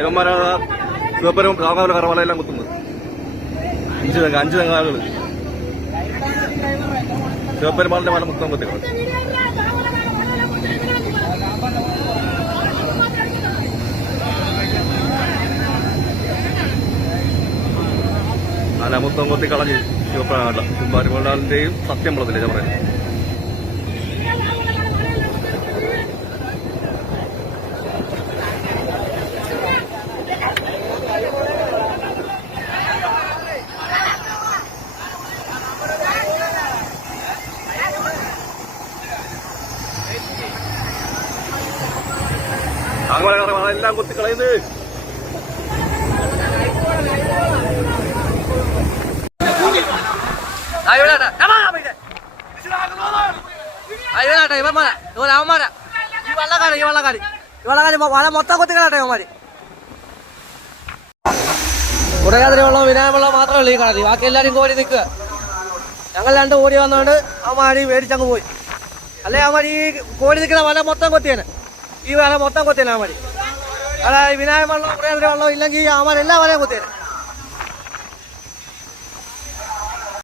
ഇവന്മാരാ ചുവപ്പനും കാവല കറവലയെല്ലാം കുത്തുന്നത്. 5 തെങ്ങാളുകൾ ചുവപ്പരുമാളിന്റെ മല മൊത്തം കുത്തിക്കണം. ആന മൊത്തം കൊത്തിക്കളഞ്ഞ് ചുവപ്പരുമാളിന്റെയും സത്യമ്പളത്തിലെ ഞാൻ പറയുന്നത്. അങ്ങനെ എല്ലാം കുത്തിക്കളയുന്നത്. വല മൊത്തം കൊത്തിക്കളട്ടെ ഇവന്മാര്. കുടയാതിരി വെള്ളം വിനായ വെള്ളം മാത്രമേ ഉള്ളൂ ഈ കളി. ബാക്കി എല്ലാരും കോരി നിൽക്കുക. ഞങ്ങൾ 2 ഓടി വന്നോണ്ട് അവന്മാര് മേടിച്ചങ്ങ് പോയി. അല്ലെ അവന്മാര് ഈ കോരി നിൽക്കുന്ന വല മൊത്തം കൊത്തിയാണ്. ഈ വല മൊത്തം കൊത്തിയാണ് അവന്മാര്. അതായത് വിനായ വെള്ളം കുടയാതിരി വെള്ളം ഇല്ലെങ്കിൽ അവന്മാരെല്ലാം വലയും കൊത്തിയാണ്.